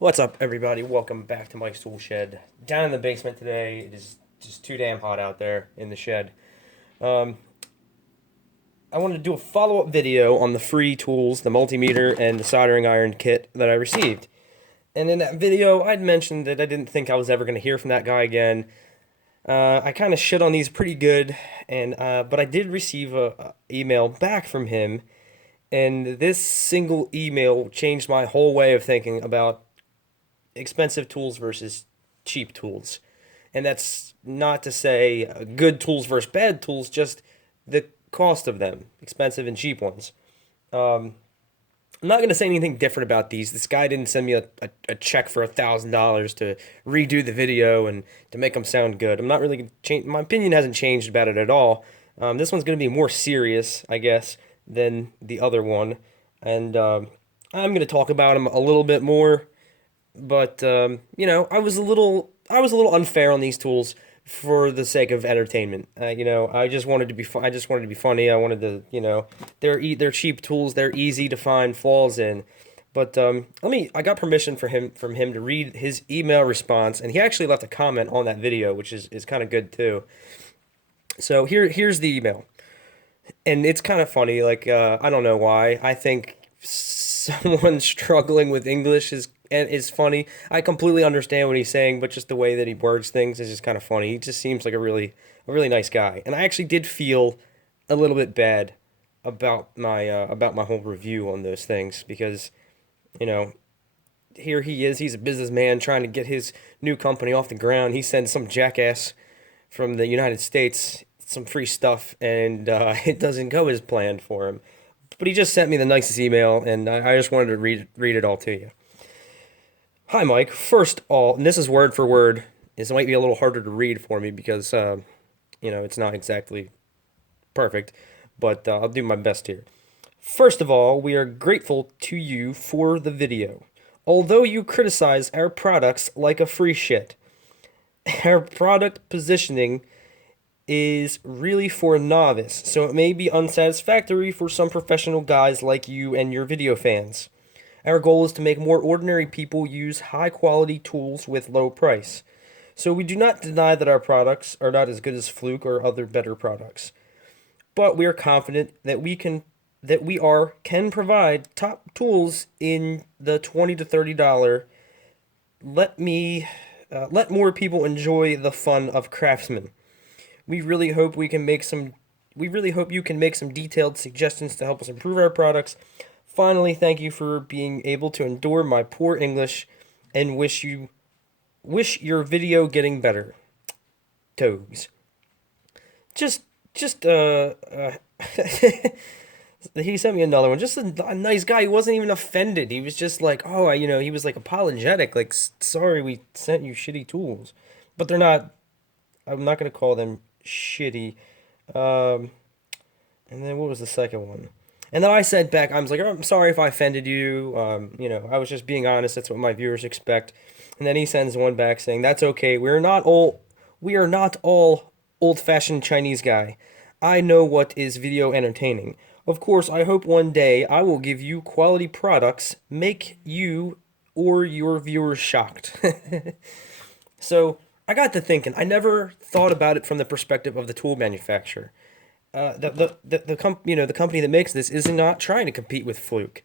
What's up, everybody? Welcome back to Mike's Tool Shed. Down in the basement today, it is just too damn hot out there in the shed. Um, I wanted to do a follow-up video on the free tools, the multimeter, and the soldering iron kit that I received. And in that video, I'd mentioned that I didn't think I was ever going to hear from that guy again. I kind of shit on these pretty good, and but I did receive a email back from him, and this single email changed my whole way of thinking about expensive tools versus cheap tools. And that's not to say good tools versus bad tools, just the cost of them, expensive and cheap ones. I'm not going to say anything different about these. This guy didn't send me a check for $1,000 to redo the video and to make them sound good. I'm not really going to change. My opinion hasn't changed about it at all. This one's going to be more serious, I guess, than the other one. And I'm going to talk about him a little bit more, but I was a little unfair on these tools for the sake of entertainment. I just wanted to be I just wanted to be funny. I wanted to, they're cheap tools. They're easy to find flaws in. But I got permission from him to read his email response, and he actually left a comment on that video, which is kind of good too. So here's the email, and it's kind of funny. Like I don't know why. I think someone struggling with English is funny. I completely understand what he's saying, but just the way that he words things is just kind of funny. He just seems like a really nice guy. And I actually did feel a little bit bad about my whole review on those things because, you know, here he is, he's a businessman trying to get his new company off the ground. He sends some jackass from the United States some free stuff, and it doesn't go as planned for him. But he just sent me the nicest email, and I just wanted to read it all to you. Hi, Mike. First all, and this is word for word. This might be a little harder to read for me because, it's not exactly perfect, but I'll do my best here. First of all, we are grateful to you for the video. Although you criticize our products like a free shit, our product positioning is really for a novice, so it may be unsatisfactory for some professional guys like you and your video fans. Our goal is to make more ordinary people use high quality tools with low price. So we do not deny that our products are not as good as Fluke or other better products, but we are confident that we are can provide top tools in the $20 to $30. Let me let more people enjoy the fun of craftsmen. We really hope we can make some we really hope you can make some detailed suggestions to help us improve our products. Finally, thank you for being able to endure my poor English and wish your video getting better. Toes. Just he sent me another one. Just a nice guy. He wasn't even offended. He was just like, "Oh, he was like apologetic, like sorry we sent you shitty tools." But they're not. I'm not going to call them shitty. Um, and then what was the second one? And then I said back, I was like, oh, I'm sorry if I offended you. I was just being honest. That's what my viewers expect. And then he sends one back saying, that's okay. We are not all old-fashioned Chinese guy. I know what is video entertaining. Of course, I hope one day I will give you quality products, make you or your viewers shocked. So I got to thinking. I never thought about it from the perspective of the tool manufacturer. The company that makes this is not trying to compete with Fluke.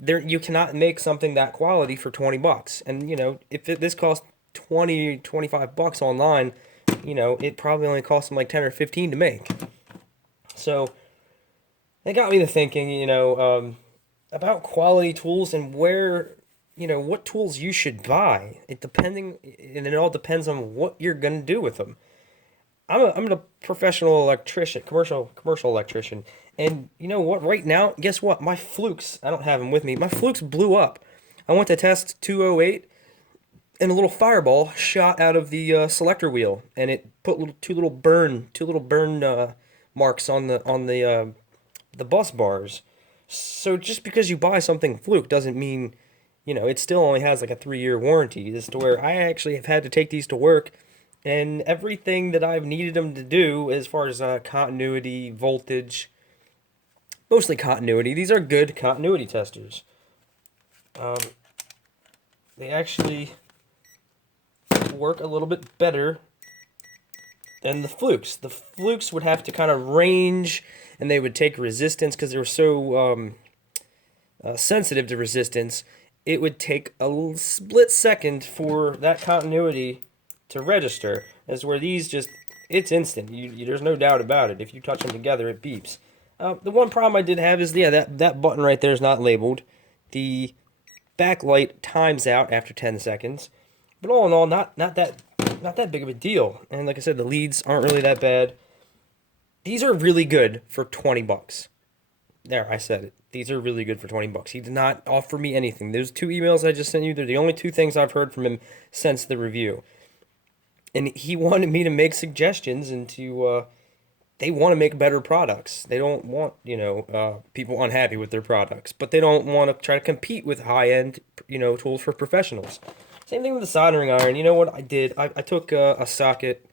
You cannot make something that quality for $20. And if this costs 25 bucks online, it probably only costs them like 10 or 15 to make. So it got me to thinking, about quality tools and what tools you should buy. It all depends on what you're gonna do with them. I'm a professional electrician, commercial electrician, and you know what? Right now, guess what? My Flukes, I don't have them with me. My Flukes blew up. I went to test 208, and a little fireball shot out of the selector wheel, and it put two little burn marks on the bus bars. So just because you buy something Fluke doesn't mean, it still only has like a 3-year warranty. This to where I actually have had to take these to work, and everything that I've needed them to do as far as continuity, voltage, mostly continuity. These are good continuity testers. Um, they actually work a little bit better than the flukes. The flukes would have to kind of range, and they would take resistance because they were so sensitive to resistance. It would take a split second for that continuity to register. As where these just, it's instant. There's no doubt about it. If you touch them together, it beeps. The one problem I did have is, yeah, that button right there is not labeled. The backlight times out after 10 seconds. But all in all, not that big of a deal. And like I said, the leads aren't really that bad. These are really good for 20 bucks. There, I said it. These are really good for 20 bucks. He did not offer me anything. Those 2 emails I just sent you, they're the only 2 things I've heard from him since the review. And he wanted me to make suggestions and to, they want to make better products. They don't want, people unhappy with their products. But they don't want to try to compete with high-end, tools for professionals. Same thing with the soldering iron. You know what I did? I took a socket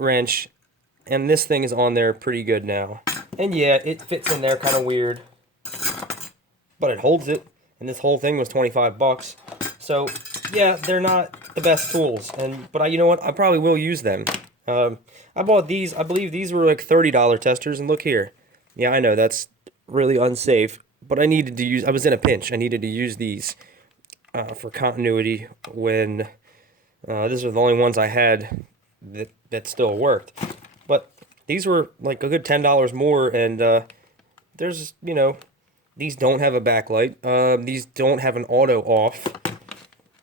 wrench, and this thing is on there pretty good now. And yeah, it fits in there kind of weird, but it holds it. And this whole thing was 25 bucks. So yeah, they're not the best tools. But you know what? I probably will use them. I bought these. I believe these were like $30 testers. And look here. Yeah, I know that's really unsafe, but I needed to use. I was in a pinch. I needed to use these for continuity when these were the only ones I had that still worked. But these were like a good $10 more, and there's, these don't have a backlight. These don't have an auto off.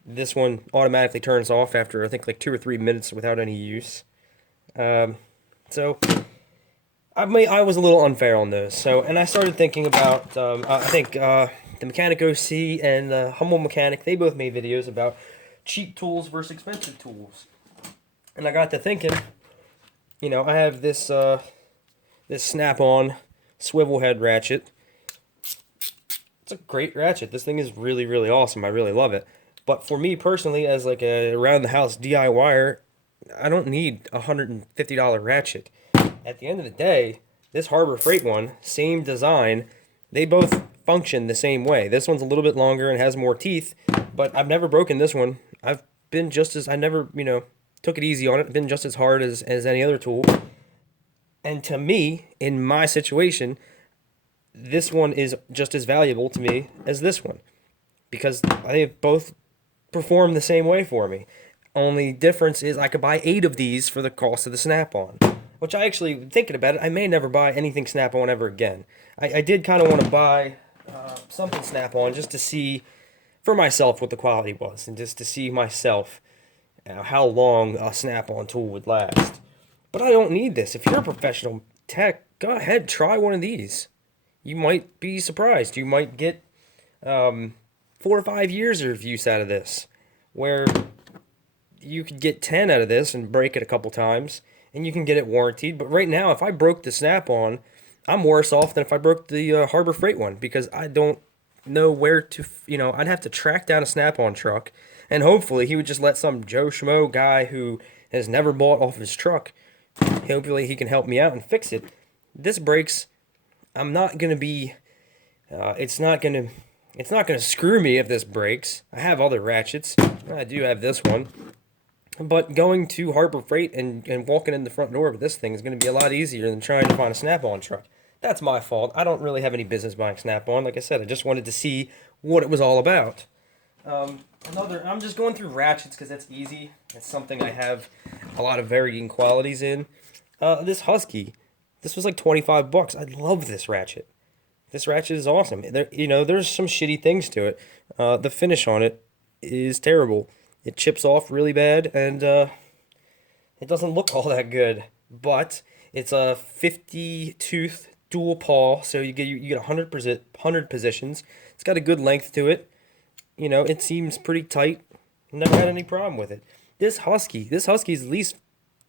This one automatically turns off after, I think, like 2 or 3 minutes without any use. So I was a little unfair on those. So, and I started thinking about, I think the Mechanic OC and the Humble Mechanic, they both made videos about cheap tools versus expensive tools. And I got to thinking, I have this this snap-on swivel head ratchet. It's a great ratchet. This thing is really, really awesome. I really love it. But for me personally, as like a around-the-house DIYer, I don't need a $150 ratchet. At the end of the day, this Harbor Freight one, same design, they both function the same way. This one's a little bit longer and has more teeth, but I've never broken this one. I've been just as, I never, took it easy on it, been just as hard as any other tool. And to me, in my situation, this one is just as valuable to me as this one, because they both perform the same way for me. Only difference is I could buy 8 of these for the cost of the Snap-on, which I actually, thinking about it, I may never buy anything Snap-on ever again. I did kind of want to buy something Snap-on just to see for myself what the quality was, and just to see myself how long a Snap-on tool would last. But I don't need this. If you're a professional tech, go ahead, try one of these. You might be surprised. You might get 4 or 5 years of use out of this, where you could get 10 out of this and break it a couple times, and you can get it warranted. But right now, if I broke the Snap-on, I'm worse off than if I broke the Harbor Freight one, because I don't know where to, I'd have to track down a Snap-on truck, and hopefully he would just let some Joe Schmo guy who has never bought off his truck, hopefully he can help me out and fix it. This breaks, I'm not going to be, it's not going to screw me if this breaks. I have other ratchets. I do have this one. But going to Harbor Freight and walking in the front door with this thing is going to be a lot easier than trying to find a Snap-on truck. That's my fault. I don't really have any business buying Snap-on. Like I said, I just wanted to see what it was all about. I'm just going through ratchets because that's easy. It's something I have a lot of varying qualities in. This Husky, this was like 25 bucks. I love this ratchet. This ratchet is awesome. There's some shitty things to it. The finish on it is terrible. It chips off really bad, and it doesn't look all that good. But it's a 50-tooth dual paw, so you get 100 positions. It's got a good length to it. It seems pretty tight. Never had any problem with it. This Husky is at least,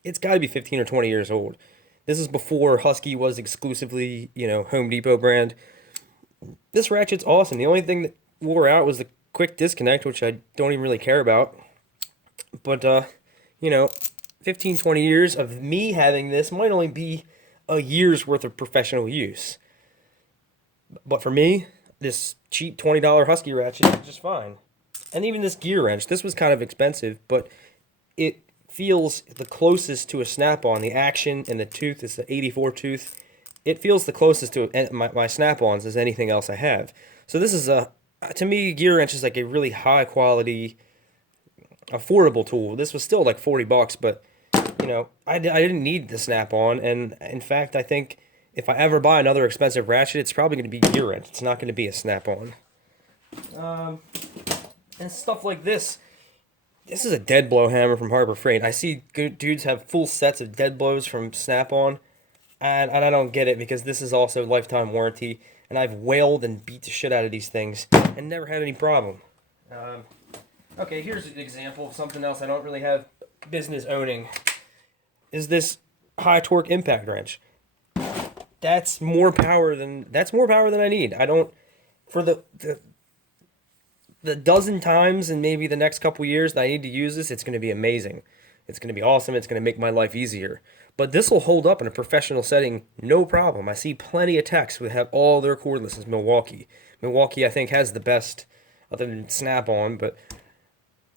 it's got to be 15 or 20 years old. This is before Husky was exclusively, Home Depot brand. This ratchet's awesome. The only thing that wore out was the quick disconnect, which I don't even really care about. But, 15, 20 years of me having this might only be a year's worth of professional use. But for me, this cheap $20 Husky ratchet is just fine. And even this gear wrench, this was kind of expensive, but it feels the closest to a snap-on. The action and the tooth is the 84 tooth. It feels the closest to my snap-ons as anything else I have. So this is to me, gear wrench is like a really high quality, affordable tool. This was still like 40 bucks, but I didn't need the snap-on. And in fact, I think if I ever buy another expensive ratchet, it's probably going to be gear wrench. It's not going to be a snap-on. And stuff like this. This is a dead blow hammer from Harbor Freight. I see good dudes have full sets of dead blows from Snap-on, and I don't get it because this is also lifetime warranty, and I've wailed and beat the shit out of these things and never had any problem. Okay, here's an example of something else I don't really have business owning. Is this high torque impact wrench? That's more power than I need. I don't for the dozen times and maybe the next couple years that I need to use this, it's going to be amazing. It's going to be awesome. It's going to make my life easier. But this will hold up in a professional setting, no problem. I see plenty of techs who have all their cordless as Milwaukee. Milwaukee, I think, has the best, other than Snap-on, but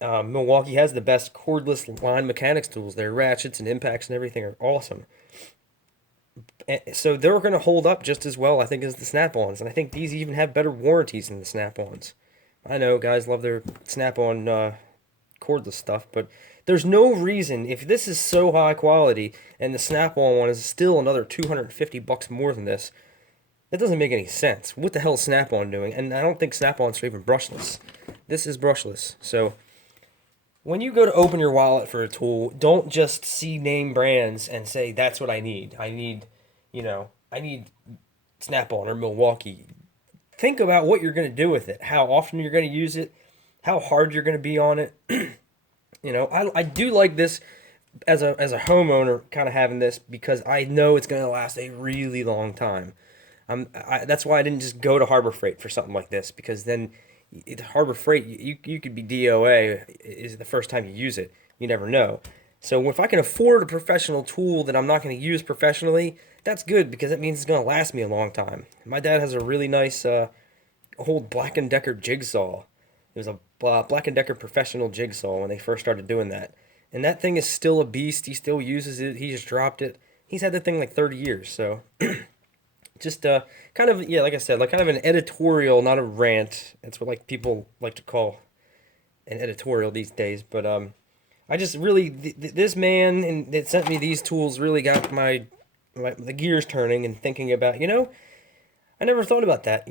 Milwaukee has the best cordless line mechanics tools. Their ratchets and impacts and everything are awesome. So they're going to hold up just as well, I think, as the Snap-ons. And I think these even have better warranties than the Snap-ons. I know guys love their Snap-on cordless stuff, but there's no reason, if this is so high quality and the Snap-on one is still another 250 bucks more than this, that doesn't make any sense. What the hell is Snap-on doing? And I don't think Snap-ons are even brushless. This is brushless. So when you go to open your wallet for a tool, don't just see name brands and say, that's what I need. I need Snap-on or Milwaukee. Think about what you're going to do with it, how often you're going to use it, how hard you're going to be on it. I do like this as a homeowner, kind of having this because I know it's going to last a really long time. That's why I didn't just go to Harbor Freight for something like this, because then Harbor Freight, you could be DOA is the first time you use it. You never know. So if I can afford a professional tool that I'm not going to use professionally, that's good because that means it's going to last me a long time. My dad has a really nice old Black& Decker jigsaw. It was a Black & Decker professional jigsaw when they first started doing that. And that thing is still a beast. He still uses it. He just dropped it. He's had that thing like 30 years. So just kind of, yeah, like I said, like kind of an editorial, not a rant. That's what like people like to call an editorial these days. But I just really, this man and that sent me these tools really got the gears turning and thinking about, I never thought about that.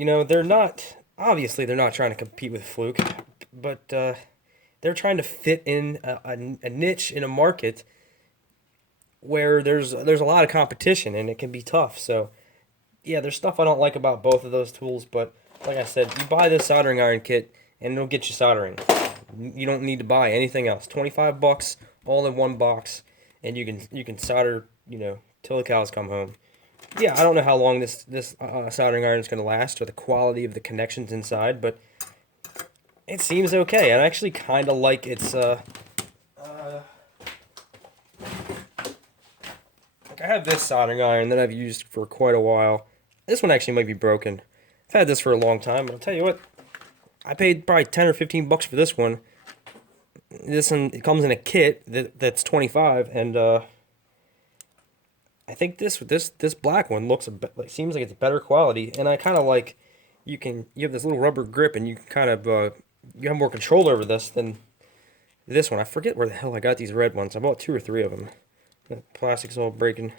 Obviously they're not trying to compete with Fluke, but they're trying to fit in a niche in a market where there's a lot of competition and it can be tough. So yeah, there's stuff I don't like about both of those tools, but like I said, you buy this soldering iron kit and it'll get you soldering. You don't need to buy anything else. 25 bucks all in one box, and you can solder, till the cows come home. Yeah, I don't know how long this soldering iron is going to last or the quality of the connections inside, but it seems okay. And I actually kind of like its like I have this soldering iron that I've used for quite a while. This one actually might be broken. I've had this for a long time, but I'll tell you what, I paid probably 10 or 15 bucks for this one. This one, it comes in a kit that's 25, and I think this black one seems like it's better quality, and I kind of like you have this little rubber grip, and you can kind of you have more control over this than this one. I forget where the hell I got these red ones. I bought 2 or 3 of them. The plastic's all breaking.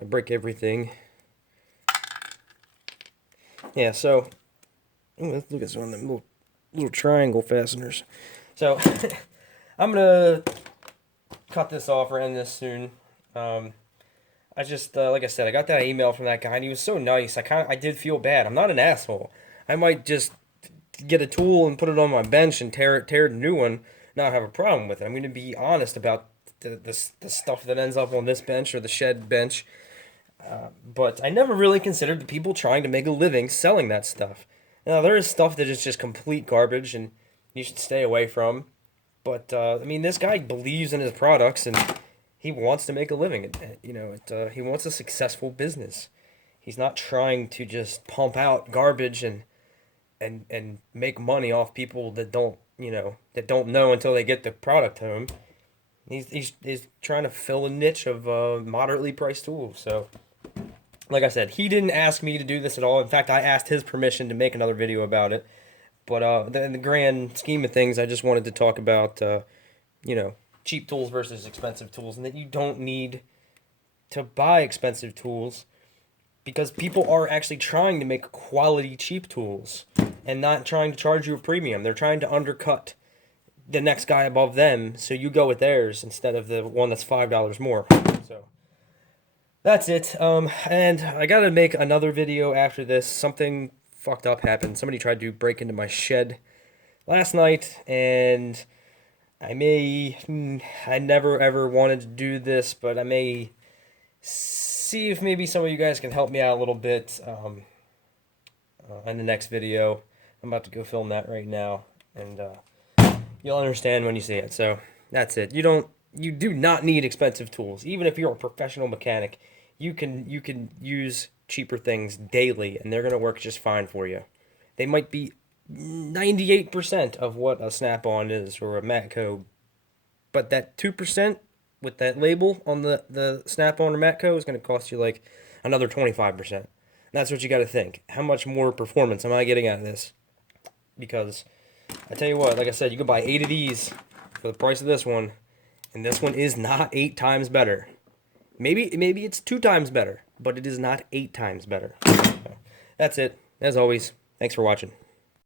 I break everything. Yeah, so let's look at some of them little triangle fasteners. So I'm gonna cut this off or end this soon. I just like I said, I got that email from that guy and he was so nice. I did feel bad. I'm not an asshole. I might just get a tool and put it on my bench and tear a new one, not have a problem with it. I'm going to be honest about the stuff that ends up on this bench or the shed bench. But I never really considered the people trying to make a living selling that stuff. Now, there is stuff that is just complete garbage and you should stay away from. But, this guy believes in his products and he wants to make a living. He wants a successful business. He's not trying to just pump out garbage and make money off people that don't that don't know until they get the product home. He's trying to fill a niche of moderately priced tools. So, like I said, he didn't ask me to do this at all. In fact, I asked his permission to make another video about it. But in the grand scheme of things, I just wanted to talk about you know cheap tools versus expensive tools, and that you don't need to buy expensive tools because people are actually trying to make quality cheap tools and not trying to charge you a premium. They're trying to undercut the next guy above them, so you go with theirs instead of the one that's $5 more. So that's it. And I gotta make another video after this. Something fucked up happened. Somebody tried to break into my shed last night, and I never ever wanted to do this, but I may see if maybe some of you guys can help me out a little bit in the next video. I'm about to go film that right now, and you'll understand when you see it. So that's it. You do not need expensive tools. Even if you're a professional mechanic, you can use cheaper things daily, and they're gonna work just fine for you. They might be 98% of what a Snap-on is or a Matco, but that 2% with that label on the Snap-on or Matco is going to cost you like another 25%. That's what you got to think. How much more performance am I getting out of this? Because I tell you what, like I said, you can buy 8 of these for the price of this one, and this one is not 8 times better. Maybe it's 2 times better, but it is not 8 times better. So, that's it. As always, thanks for watching.